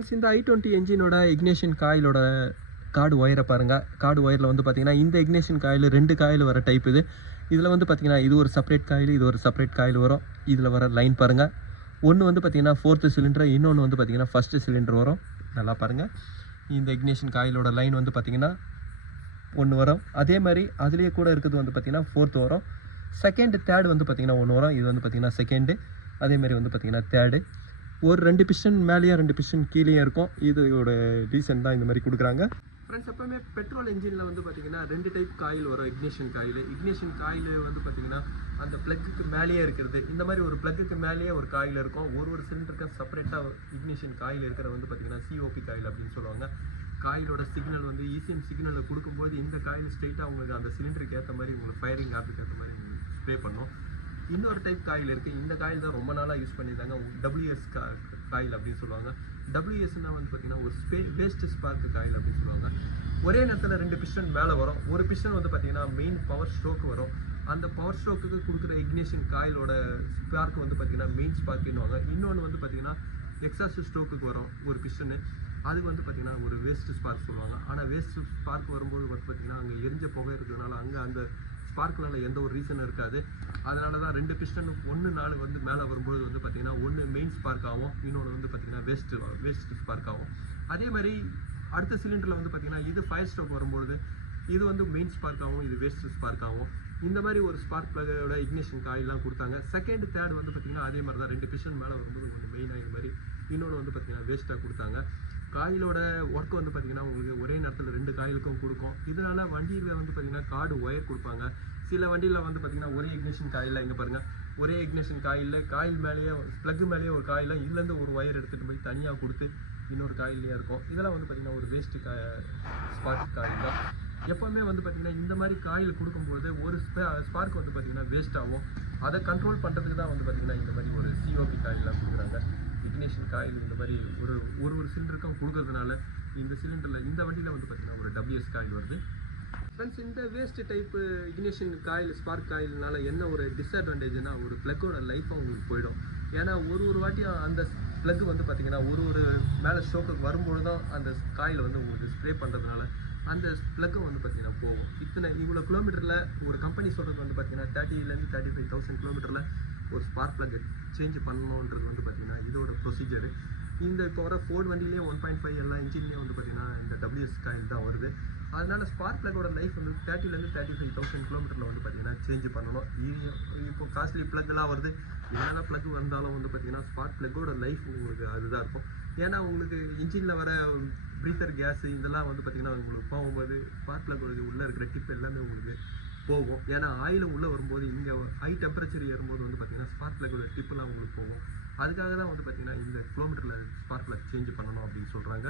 இந்த i20 என்ஜினோட ignition காயிலோட card ஒயரை பாருங்கள். கார்டு ஒயரில் வந்து பார்த்திங்கன்னா இந்த இக்னிஷன் காயில் 2 காயில் வர டைப் இது. இதில் வந்து பார்த்திங்கன்னா இது ஒரு செப்பரேட் காயில், இது ஒரு செப்பரேட் காயில் வரும். இதில் வர லைன் பாருங்கள். ஒன்று வந்து பார்த்திங்கன்னா 4th சிலிண்டர், இன்னொன்று வந்து பார்த்திங்கன்னா 1st சிலிண்டர் வரும். நல்லா பாருங்கள். இந்த இக்னிஷன் காயிலோட லைன் வந்து பார்த்திங்கன்னா 1 வரும். அதே மாதிரி அதுலேயே கூட இருக்கிறது வந்து பார்த்திங்கன்னா 4th வரும். செகண்ட் தேர்டு வந்து பார்த்திங்கன்னா 1 வரும். இது வந்து பார்த்திங்கன்னா செகண்டு. அதேமாதிரி வந்து பார்த்திங்கன்னா தேர்டு. ஒரு 2 பிஸ்டன் மேலேயும் 2 பிஸ்டன் கீழேயும் இருக்கும். இதோட ரீசன் தான் இந்த மாதிரி கொடுக்குறாங்க. ஃப்ரெண்ட்ஸ், எப்போவுமே பெட்ரோல் இன்ஜினில் வந்து பார்த்திங்கன்னா 2 டைப் காயில் வரும். இக்னிஷன் காயில் வந்து பார்த்திங்கன்னா அந்த ப்ளக்குக்கு மேலேயே இருக்கிறது. இந்த மாதிரி ஒரு ப்ளக்குக்கு மேலேயே ஒரு காயில் இருக்கும். ஒரு சிலிண்டருக்கு செப்பரேட்டாக இக்னிஷன் காயில் இருக்கிறது வந்து பார்த்திங்கன்னா சிஓபி காயில் அப்படின்னு சொல்லுவாங்க. காயிலோட சிக்னல் வந்து ECM சிக்னலை கொடுக்கும்போது இந்த காயில் ஸ்ட்ரெயிட்டாக உங்களுக்கு அந்த சிலிண்டருக்கு ஏற்ற மாதிரி உங்களுக்கு ஃபயரிங் ஆகிறதுக்கு ஏற்ற மாதிரி ஸ்ப்ரே பண்ணும். இன்னொரு டைப் காயில் இருக்குது. இந்த காயில் தான் ரொம்ப நாளாக யூஸ் பண்ணியிருந்தாங்க. WS காயில் அப்படின்னு சொல்லுவாங்க. WSனால் வந்து பார்த்திங்கன்னா ஒரு வேஸ்ட் ஸ்பார்க் காயில் அப்படின்னு சொல்லுவாங்க. ஒரே நேரத்தில் 2 பிஸ்டன் மேலே வரும். ஒரு பிஸ்டன் வந்து பார்த்திங்கன்னா மெயின் பவர் ஸ்ட்ரோக் வரும். அந்த பவர் ஸ்ட்ரோக்குக்கு கொடுக்குற இக்னிஷன் காயிலோட ஸ்பார்க் வந்து பார்த்திங்கன்னா மெயின் ஸ்பார்க்குன்னுவாங்க. இன்னொன்று வந்து பார்த்திங்கன்னா எக்ஸாஸ்ட் ஸ்ட்ரோக்குக்கு வரும் ஒரு பிஸ்டனு. அதுக்கு வந்து பார்த்திங்கன்னா ஒரு வேஸ்ட் ஸ்பார்க் சொல்லுவாங்க. ஆனால் வேஸ்ட் ஸ்பார்க் வரும்போது வந்து பார்த்திங்கன்னா அங்கே எரிஞ்ச புகை இருக்கிறதுனால அங்கே அந்த ஸ்பார்க்கில் எந்த ஒரு ரீசனும் இருக்காது. அதனால தான் 2 பிஸ்டன் 1 வந்து மேலே வரும்போது வந்து பார்த்திங்கன்னா ஒன்று மெயின் ஸ்பார்க் ஆகும், இன்னொன்று வந்து பார்த்திங்கன்னா வேஸ்ட் ஸ்பார்க் ஆகும். அதே மாதிரி அடுத்த சிலிண்டரில் வந்து பார்த்திங்கன்னா இது ஃபயர் ஸ்ட்ரோக் வரும்போது இது வந்து மெயின் ஸ்பார்க் ஆகும், இது வேஸ்ட் ஸ்பார்க் ஆகும். இந்த மாதிரி ஒரு ஸ்பார்க் ப்ளக்கோட இக்னிஷன் காயிலாம் கொடுத்தாங்க. செகண்ட் தேர்ட் வந்து பார்த்திங்கன்னா அதே மாதிரி தான் 2 பிஸ்டன் மேலே வரும்போது ஒன்று மெயினாக இது மாதிரி, இன்னொன்று வந்து பார்த்திங்கன்னா வேஸ்ட்டாக கொடுத்தாங்க. காயிலோட ஒர்க் வந்து பார்த்திங்கன்னா உங்களுக்கு ஒரே நேரத்தில் 2 காயிலுக்கும் கொடுக்கும். இதனால் வண்டியில் வந்து பார்த்திங்கன்னா கார்டு ஒயர் கொடுப்பாங்க. சில வண்டியில் வந்து பார்த்திங்கன்னா ஒரே இக்னிஷன் காயில், இங்கே பாருங்கள், ஒரே இக்னிஷன் காயில் மேலேயே ப்ளக்கு மேலேயே ஒரு காயில், இதுலேருந்து ஒரு ஒயர் எடுத்துகிட்டு போய் தனியாக கொடுத்து இன்னொரு காயிலே இருக்கும். இதெல்லாம் வந்து பார்த்திங்கன்னா ஒரு வேஸ்ட்டு ஸ்பார்க் காயில் தான். எப்போவுமே வந்து பார்த்திங்கன்னா இந்த மாதிரி காயில் கொடுக்கும்போது ஒரு ஸ்பார்க் வந்து பார்த்திங்கன்னா வேஸ்ட் ஆகும். அதை கண்ட்ரோல் பண்ணுறதுக்கு தான் வந்து பார்த்திங்கன்னா இந்த மாதிரி ஒரு சிஓபி காயிலாம் கொடுக்குறாங்க. இக்னிஷன் காயில் இந்த மாதிரி ஒரு சிலிண்டருக்கும் கொடுக்கறதுனால இந்த சிலிண்டரில் இந்த வண்டியில் வந்து பார்த்திங்கன்னா ஒரு WS காயில் வருது. ஃப்ரெண்ட்ஸ், இந்த waste type ignition coil spark காயில்னால என்ன ஒரு டிஸ்அட்வான்டேஜ்னா ஒரு ப்ளக்கோட லைஃபாக உங்களுக்கு போயிடும். ஏன்னா ஒரு வாட்டியும் அந்த ப்ளக் வந்து பார்த்திங்கன்னா ஒரு மேலே ஸ்ட்ரோக்குக்கு வரும்போது தான் அந்த காயில் வந்து உங்களுக்கு ஸ்ப்ரே பண்ணுறதுனால அந்த ப்ளக்கும் வந்து பார்த்திங்கன்னா போகும். இவ்வளோ கிலோமீட்டரில் ஒரு கம்பெனி சொல்கிறது வந்து பார்த்திங்கன்னா 30,000 to 35,000 கிலோமீட்டரில் ஒரு ஸ்பார்க் ப்ளக் சேஞ்ச் பண்ணணுன்றது வந்து பார்த்திங்கன்னா இதோட ப்ரொசீஜரு. இந்த இப்போ வர ஃபோர்ட் வண்டிலேயே 1.5 எல்லா இன்ஜின்லேயே வந்து பார்த்திங்கன்னா இந்த WS காயில் தான் வருது. அதனால் ஸ்பார்க் ப்ளக்கோட லைஃப் வந்து 30,000 to 35,000 கிலோமீட்டரில் வந்து பார்த்திங்கன்னா சேஞ்ச் பண்ணணும். இப்போ காஸ்ட்லி ப்ளக்லாம் வருது. என்னென்ன ப்ளக் வந்தாலும் வந்து பார்த்திங்கன்னா ஸ்பார்க் ப்ளக்கோட லைஃப் உங்களுக்கு அதுதான் இருக்கும். ஏன்னா உங்களுக்கு இன்ஜினில் வர ப்ரீத்தர் கேஸு இதெல்லாம் வந்து பார்த்திங்கன்னா உங்களுக்கு போகும்போது ஸ்பார்க் ப்ளக்கோட உள்ளே இருக்கிற டிப் எல்லாமே உங்களுக்கு போகும். ஏன்னா ஆயிலும் உள்ளே வரும்போது இங்கே ஹை டெம்பரேச்சர் ஏறும்போது வந்து பார்த்திங்கன்னா ஸ்பார்க் ப்ளக்கோட டிப்பெல்லாம் உங்களுக்கு போகும். அதுக்காக தான் வந்து பார்த்திங்கன்னா இந்த கிலோமீட்டரில் ஸ்பார்க் ப்ளக் சேஞ்ச் பண்ணணும் அப்படின்னு சொல்கிறாங்க.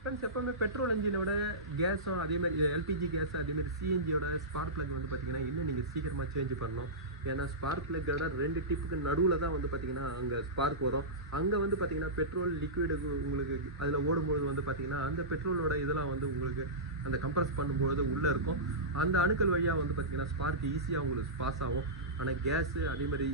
ஃப்ரெண்ட்ஸ், எப்போவுமே பெட்ரோல் இன்ஜினோட கேஸும் அதேமாதிரி LPG கேஸ் அதேமாதிரி CNGயோட ஸ்பார்க் ப்ளக் வந்து பார்த்திங்கன்னா இன்னும் நீங்கள் சீக்கிரமாக சேஞ்ச் பண்ணணும். ஏன்னா ஸ்பார்க் ப்ளக்கோட 2 டிப்புக்கு நடுவில் தான் வந்து பார்த்திங்கன்னா அங்கே ஸ்பார்க் வரும். அங்கே வந்து பார்த்திங்கன்னா பெட்ரோல் லிக்விடு உங்களுக்கு அதில் ஓடும்போது வந்து பார்த்திங்கன்னா அந்த பெட்ரோலோட இதெல்லாம் வந்து உங்களுக்கு அந்த கம்ப்ரஸ் பண்ணும்போது உள்ளே இருக்கும். அந்த அணுக்கள் வழியாக வந்து பார்த்திங்கன்னா ஸ்பார்க் ஈஸியாக உங்களுக்கு பாஸ் ஆகும். ஆனால் கேஸு அதேமாதிரி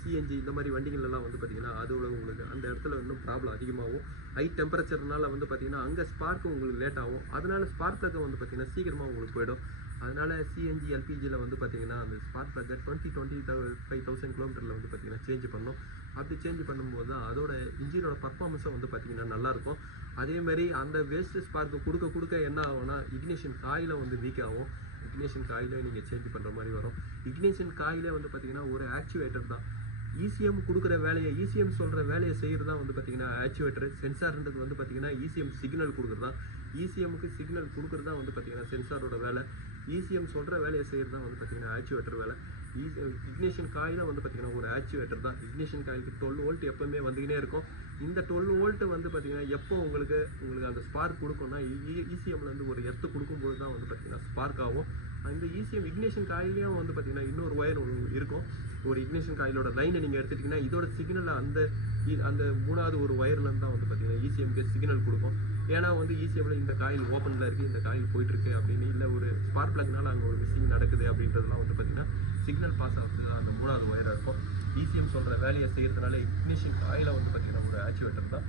CNG இந்த மாதிரி வண்டிகள்லாம் வந்து பார்த்திங்கன்னா அதோட உங்களுக்கு அந்த இடத்துல இன்னும் ப்ராப்ளம் அதிகமாகும். ஹை டெம்பரேச்சர்னால வந்து பார்த்திங்கன்னா அங்கே ஸ்பார்க்கும் உங்களுக்கு லேட் ஆகும். அதனால் ஸ்பார்க் ப்ளக்கை வந்து பார்த்திங்கன்னா சீக்கிரமாக உங்களுக்கு போயிடும். அதனால் CNG LPGயில் வந்து பார்த்திங்கன்னா அந்த ஸ்பார்க் ப்ளக்கை 25,000 கிலோமீட்டரில் வந்து பார்த்திங்கன்னா சேஞ்ச் பண்ணணும். அப்படி சேஞ்ச் பண்ணும்போது தான் அதோட இன்ஜினோட பர்ஃபார்மன்ஸும் வந்து பார்த்திங்கன்னா நல்லாயிருக்கும். அதேமாதிரி அந்த வேஸ்ட் ஸ்பார்க்கு கொடுக்க என்ன ஆகும்னா இக்னிஷன் காயிலும் வந்து வீக் ஆகும். இக்னிஷன் காயிலே நீங்கள் சேஞ்ச் பண்ணுற மாதிரி வரும். இக்னிஷன் காயிலே வந்து பார்த்திங்கன்னா ஒரு ஆக்சுவேட்டர் தான். ECM கொடுக்குற வேலையை ECM சொல்கிற வேலையை செய்கிறது தான் வந்து பார்த்திங்கன்னா ஆக்சுவேட்டர். சென்சார்ன்றது வந்து பார்த்திங்கன்னா ECM சிக்னல் கொடுக்குறது தான். ECMக்கு சிக்னல் கொடுக்குறது தான் வந்து பார்த்திங்கன்னா சென்சாரோட வேலை. ECM சொல்கிற வேலையை செய்கிறது தான் வந்து பார்த்திங்கன்னா ஆக்சுவேட்டர் வேலை. இக்னிஷன் காயிலும் வந்து பார்த்திங்கன்னா ஒரு ஆக்சுவேட்டர் தான். இக்னிஷன் காயிலுக்கு 12 வோல்ட் எப்போவுமே வந்துக்கினே இருக்கும். இந்த 12 வோல்ட் வந்து பார்த்திங்கன்னா எப்போ உங்களுக்கு அந்த ஸ்பார்க் கொடுக்கும்னா ECMலேருந்து ஒரு எர்த்து கொடுக்கும்போது தான் வந்து பார்த்திங்கன்னா ஸ்பார்க் ஆகும். அந்த ECM இக்னிஷன் காயிலையும் வந்து பார்த்திங்கன்னா இன்னொரு ஒயர் இருக்கும். ஒரு இக்னிஷன் காயிலோட லைனை நீங்கள் எடுத்துட்டிங்கன்னா இதோட சிக்னலை அந்த 3வது ஒரு ஒயர்லேருந்து தான் வந்து பார்த்திங்கன்னா ECMக்கு சிக்னல் கொடுக்கும். ஏன்னா வந்து ECMல இந்த காயில் ஓப்பனில் இருக்குது, இந்த காயில் போயிட்டுருக்கு அப்படின்னு, இல்லை ஒரு ஸ்பார்க் ப்ளக்னால அங்கே ஒரு மிஸ்ஸிங் நடக்குது அப்படின்றதுலாம் வந்து பார்த்திங்கன்னா சிக்னல் பாஸ் ஆகுது அந்த 3வது ஒயராக இருக்கும். ECM சொல்கிற வேலையை செய்கிறதுனால இக்னிஷன் காயிலை வந்து பார்த்திங்கன்னா ஒரு ஆக்சுவேட்டர் தான்.